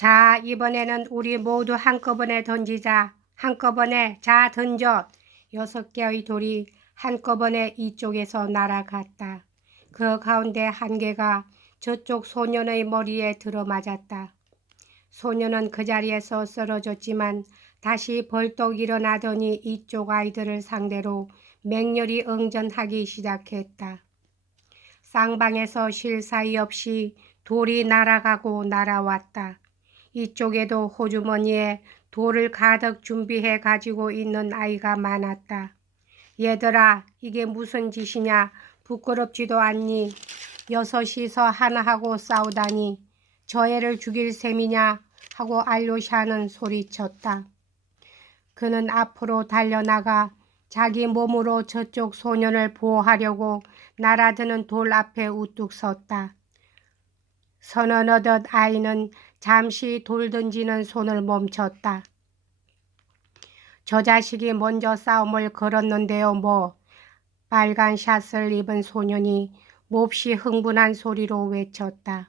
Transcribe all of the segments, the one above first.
자, 이번에는 우리 모두 한꺼번에 던지자. 한꺼번에 자 던져. 6개의 돌이 한꺼번에 이쪽에서 날아갔다. 그 가운데 한 개가 저쪽 소년의 머리에 들어맞았다. 소년은 그 자리에서 쓰러졌지만 다시 벌떡 일어나더니 이쪽 아이들을 상대로 맹렬히 응전하기 시작했다. 쌍방에서 쉴 사이 없이 돌이 날아가고 날아왔다. 이쪽에도 호주머니에 돌을 가득 준비해 가지고 있는 아이가 많았다. 얘들아, 이게 무슨 짓이냐? 부끄럽지도 않니? 여섯이서 하나하고 싸우다니 저 애를 죽일 셈이냐? 하고 알료샤는 소리쳤다. 그는 앞으로 달려나가 자기 몸으로 저쪽 소년을 보호하려고 날아드는 돌 앞에 우뚝 섰다. 선언하듯 아이는 잠시 돌 던지는 손을 멈췄다. 저 자식이 먼저 싸움을 걸었는데요 뭐. 빨간 샷을 입은 소년이 몹시 흥분한 소리로 외쳤다.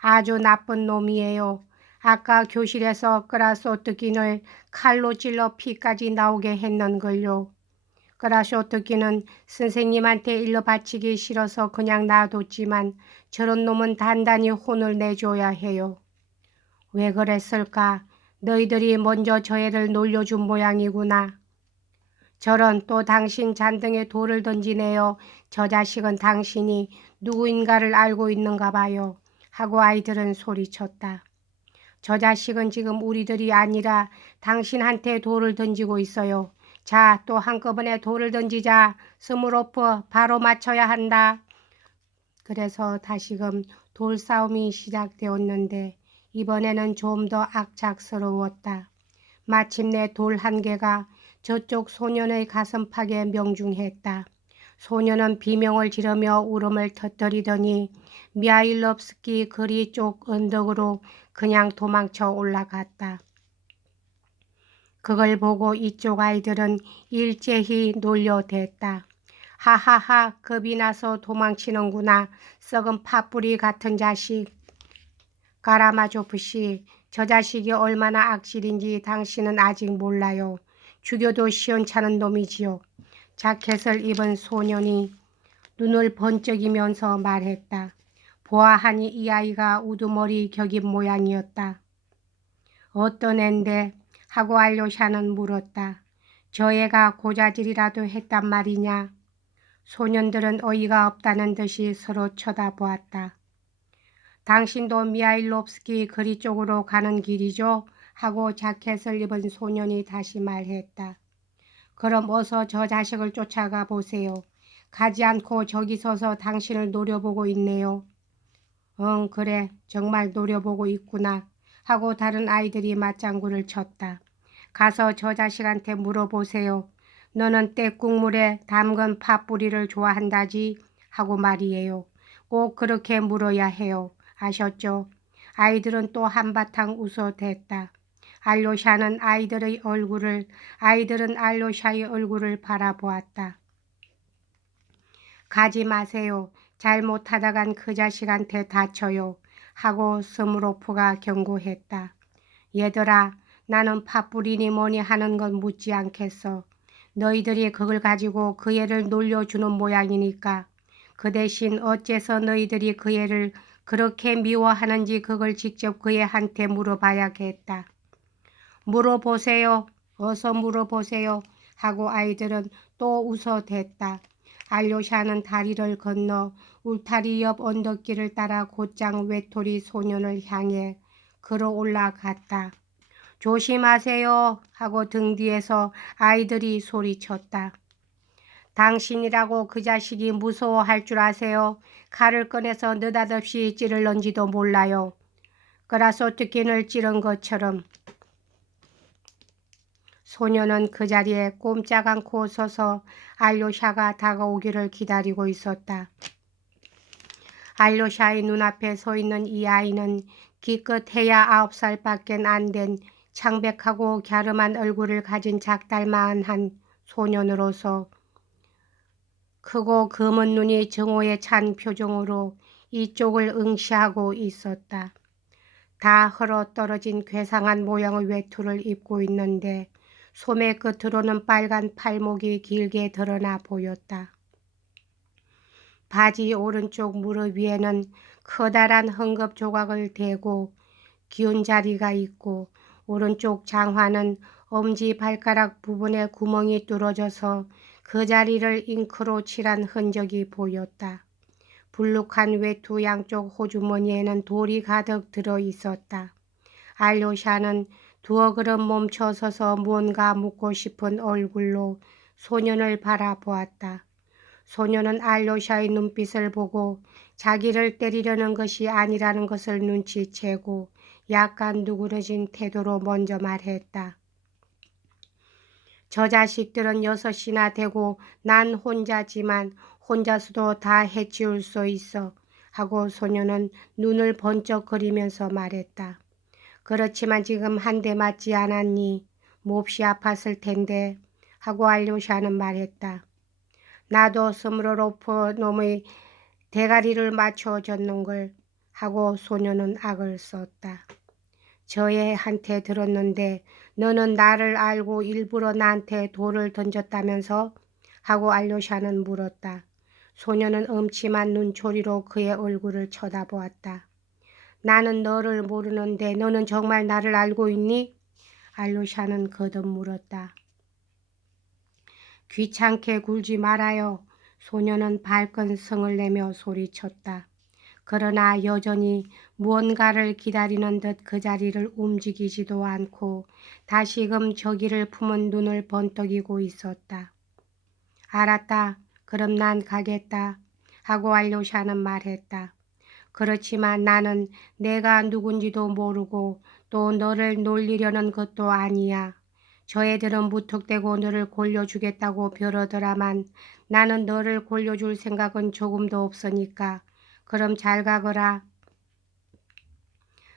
아주 나쁜 놈이에요. 아까 교실에서 크라소트킨을 칼로 찔러 피까지 나오게 했는걸요. 크라소트킨은 선생님한테 일러 바치기 싫어서 그냥 놔뒀지만 저런 놈은 단단히 혼을 내줘야 해요. 왜 그랬을까? 너희들이 먼저 저 애를 놀려준 모양이구나. 저런 또 당신 잔등에 돌을 던지네요. 저 자식은 당신이 누구인가를 알고 있는가 봐요. 하고 아이들은 소리쳤다. 저 자식은 지금 우리들이 아니라 당신한테 돌을 던지고 있어요. 자, 또 한꺼번에 돌을 던지자. 스무로프 바로 맞춰야 한다. 그래서 다시금 돌싸움이 시작되었는데 이번에는 좀 더 악착스러웠다. 마침내 돌 한 개가 저쪽 소년의 가슴팍에 명중했다. 소년은 비명을 지르며 울음을 터뜨리더니 미하일롭스키 거리 쪽 언덕으로 그냥 도망쳐 올라갔다. 그걸 보고 이쪽 아이들은 일제히 놀려댔다. 하하하, 겁이 나서 도망치는구나. 썩은 팥뿌리 같은 자식. 까라마조프 씨, 저 자식이 얼마나 악질인지 당신은 아직 몰라요. 죽여도 시원찮은 놈이지요. 자켓을 입은 소년이 눈을 번쩍이면서 말했다. 보아하니 이 아이가 우두머리 격인 모양이었다. 어떤 앤데? 하고 알료샤는 물었다. 저 애가 고자질이라도 했단 말이냐? 소년들은 어이가 없다는 듯이 서로 쳐다보았다. 당신도 미하일롭스키 거리 쪽으로 가는 길이죠? 하고 자켓을 입은 소년이 다시 말했다. 그럼 어서 저 자식을 쫓아가 보세요. 가지 않고 저기 서서 당신을 노려보고 있네요. 응, 그래. 정말 노려보고 있구나. 하고 다른 아이들이 맞장구를 쳤다. 가서 저 자식한테 물어보세요. 너는 떼국물에 담근 팥뿌리를 좋아한다지? 하고 말이에요. 꼭 그렇게 물어야 해요. 아셨죠? 아이들은 또 한바탕 웃어댔다. 알료샤는 아이들은 알료샤의 얼굴을 바라보았다. 가지 마세요. 잘못하다간 그 자식한테 다쳐요. 하고 스무로프가 경고했다. 얘들아, 나는 팥뿌리니 뭐니 하는 건 묻지 않겠어. 너희들이 그걸 가지고 그 애를 놀려주는 모양이니까. 그 대신 어째서 너희들이 그 애를 그렇게 미워하는지 그걸 직접 그 애한테 물어봐야겠다. 물어보세요. 어서 물어보세요. 하고 아이들은 또 웃어댔다. 알료샤는 다리를 건너 울타리 옆 언덕길을 따라 곧장 외톨이 소년을 향해 걸어 올라갔다. 조심하세요. 하고 등 뒤에서 아이들이 소리쳤다. 당신이라고 그 자식이 무서워할 줄 아세요? 칼을 꺼내서 느닷없이 찌를런지도 몰라요. 크라소트킨을 찌른 것처럼. 소년은 그 자리에 꼼짝 않고 서서 알료샤가 다가오기를 기다리고 있었다. 알료샤의 눈앞에 서 있는 이 아이는 기껏해야 9살밖에 안 된 창백하고 갸름한 얼굴을 가진 작달만한 소년으로서 크고 검은 눈이 정오에 찬 표정으로 이쪽을 응시하고 있었다. 다 헐어떨어진 괴상한 모양의 외투를 입고 있는데 소매 끝으로는 빨간 팔목이 길게 드러나 보였다. 바지 오른쪽 무릎 위에는 커다란 헝겊 조각을 대고 기운 자리가 있고 오른쪽 장화는 엄지 발가락 부분에 구멍이 뚫어져서 그 자리를 잉크로 칠한 흔적이 보였다. 불룩한 외투 양쪽 호주머니에는 돌이 가득 들어 있었다. 알료샤는 두어 걸음 멈춰서서 뭔가 묻고 싶은 얼굴로 소년을 바라보았다. 소년은 알료샤의 눈빛을 보고 자기를 때리려는 것이 아니라는 것을 눈치채고 약간 누그러진 태도로 먼저 말했다. 저 자식들은 6이나 되고 난 혼자지만 혼자서도 다 해치울 수 있어 하고 소년은 눈을 번쩍거리면서 말했다. 그렇지만 지금 한 대 맞지 않았니? 몹시 아팠을 텐데 하고 알료샤는 말했다. 나도 스무르로프 놈의 대가리를 맞춰줬는걸 하고 소년은 악을 썼다. 저 애한테 들었는데 너는 나를 알고 일부러 나한테 돌을 던졌다면서? 하고 알료샤는 물었다. 소년은 음침한 눈초리로 그의 얼굴을 쳐다보았다. 나는 너를 모르는데 너는 정말 나를 알고 있니? 알료샤는 거듭 물었다. 귀찮게 굴지 말아요. 소년은 발끈 성을 내며 소리쳤다. 그러나 여전히 무언가를 기다리는 듯 그 자리를 움직이지도 않고 다시금 저기를 품은 눈을 번뜩이고 있었다. 알았다. 그럼 난 가겠다. 하고 알료샤는 말했다. 그렇지만 나는 내가 누군지도 모르고 또 너를 놀리려는 것도 아니야. 저 애들은 무턱대고 너를 골려주겠다고 벼르더라만 나는 너를 골려줄 생각은 조금도 없으니까 그럼 잘 가거라.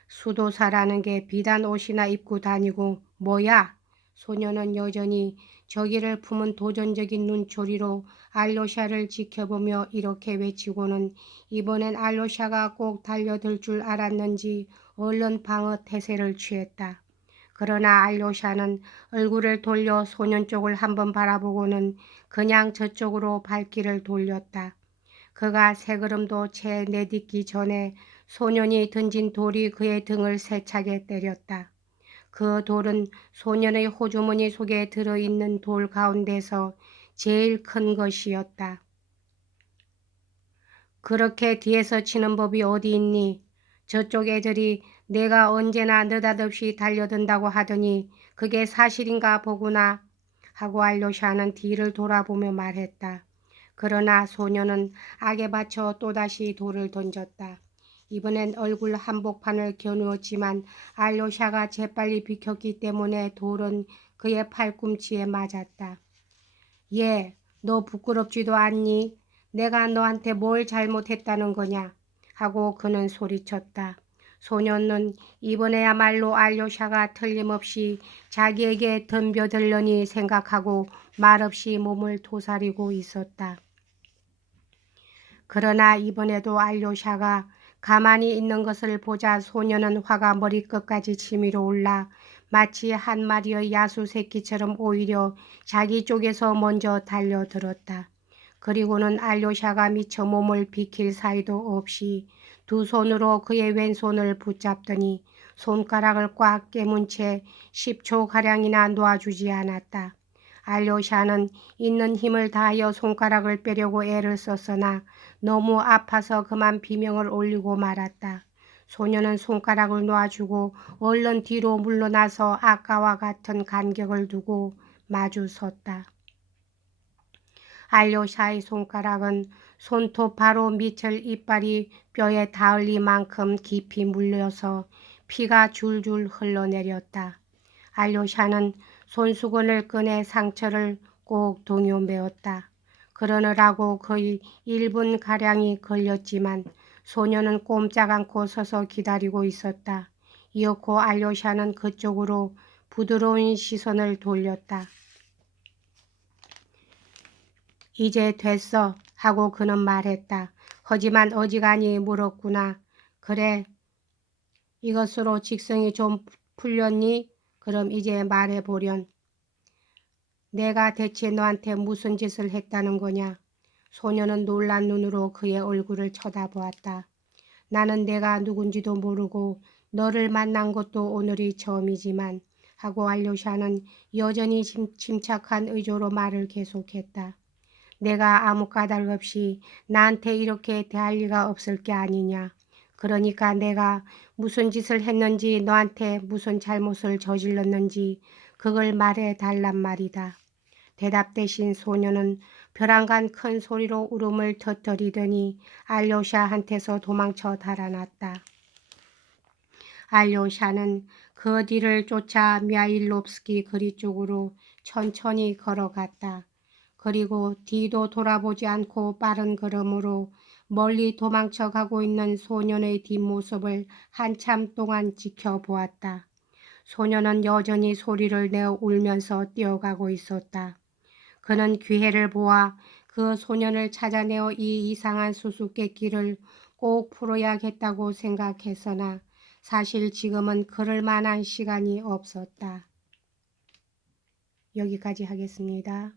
수도사라는 게 비단 옷이나 입고 다니고 뭐야? 소녀는 여전히 저기를 품은 도전적인 눈초리로 알료샤를 지켜보며 이렇게 외치고는 이번엔 알료샤가 꼭 달려들 줄 알았는지 얼른 방어 태세를 취했다. 그러나 알료샤는 얼굴을 돌려 소년 쪽을 한번 바라보고는 그냥 저쪽으로 발길을 돌렸다. 그가 세 걸음도 채 내딛기 전에 소년이 던진 돌이 그의 등을 세차게 때렸다. 그 돌은 소년의 호주머니 속에 들어있는 돌 가운데서 제일 큰 것이었다. 그렇게 뒤에서 치는 법이 어디 있니? 저쪽 애들이 내가 언제나 느닷없이 달려든다고 하더니 그게 사실인가 보구나 하고 알료샤는 뒤를 돌아보며 말했다. 그러나 소녀는 악에 받쳐 또다시 돌을 던졌다. 이번엔 얼굴 한복판을 겨누었지만 알료샤가 재빨리 비켰기 때문에 돌은 그의 팔꿈치에 맞았다. 예, 너 부끄럽지도 않니? 내가 너한테 뭘 잘못했다는 거냐? 하고 그는 소리쳤다. 소년은 이번에야말로 알료샤가 틀림없이 자기에게 덤벼들려니 생각하고 말없이 몸을 도사리고 있었다. 그러나 이번에도 알료샤가 가만히 있는 것을 보자 소년은 화가 머리끝까지 치밀어 올라 마치 한 마리의 야수 새끼처럼 오히려 자기 쪽에서 먼저 달려들었다. 그리고는 알료샤가 미처 몸을 비킬 사이도 없이 두 손으로 그의 왼손을 붙잡더니 손가락을 꽉 깨문 채 10초가량이나 놓아주지 않았다. 알료샤는 있는 힘을 다하여 손가락을 빼려고 애를 썼으나 너무 아파서 그만 비명을 올리고 말았다. 소녀는 손가락을 놓아주고 얼른 뒤로 물러나서 아까와 같은 간격을 두고 마주 섰다. 알료샤의 손가락은 손톱 바로 밑을 이빨이 뼈에 닿을리만큼 깊이 물려서 피가 줄줄 흘러내렸다. 알료샤는 손수건을 꺼내 상처를 꼭 동요매었다. 그러느라고 거의 1분가량이 걸렸지만 소녀는 꼼짝 않고 서서 기다리고 있었다. 이윽고 알료샤는 그쪽으로 부드러운 시선을 돌렸다. 이제 됐어 하고 그는 말했다. 하지만 어지간히 물었구나. 그래, 이것으로 직성이 좀 풀렸니? 그럼 이제 말해보련. 내가 대체 너한테 무슨 짓을 했다는 거냐? 소녀는 놀란 눈으로 그의 얼굴을 쳐다보았다. 나는 내가 누군지도 모르고 너를 만난 것도 오늘이 처음이지만 하고 알료샤는 여전히 침착한 의조로 말을 계속했다. 내가 아무 까닭 없이 나한테 이렇게 대할 리가 없을 게 아니냐. 그러니까 내가 무슨 짓을 했는지 너한테 무슨 잘못을 저질렀는지 그걸 말해 달란 말이다. 대답 대신 소녀는 벼랑간 큰 소리로 울음을 터뜨리더니 알료샤한테서 도망쳐 달아났다. 알료샤는 그 뒤를 쫓아 미하일롭스키 거리 쪽으로 천천히 걸어갔다. 그리고 뒤도 돌아보지 않고 빠른 걸음으로 멀리 도망쳐 가고 있는 소년의 뒷모습을 한참 동안 지켜보았다. 소년은 여전히 소리를 내어 울면서 뛰어가고 있었다. 그는 기회를 보아 그 소년을 찾아내어 이 이상한 수수께끼를 꼭 풀어야겠다고 생각했으나 사실 지금은 그럴 만한 시간이 없었다. 여기까지 하겠습니다.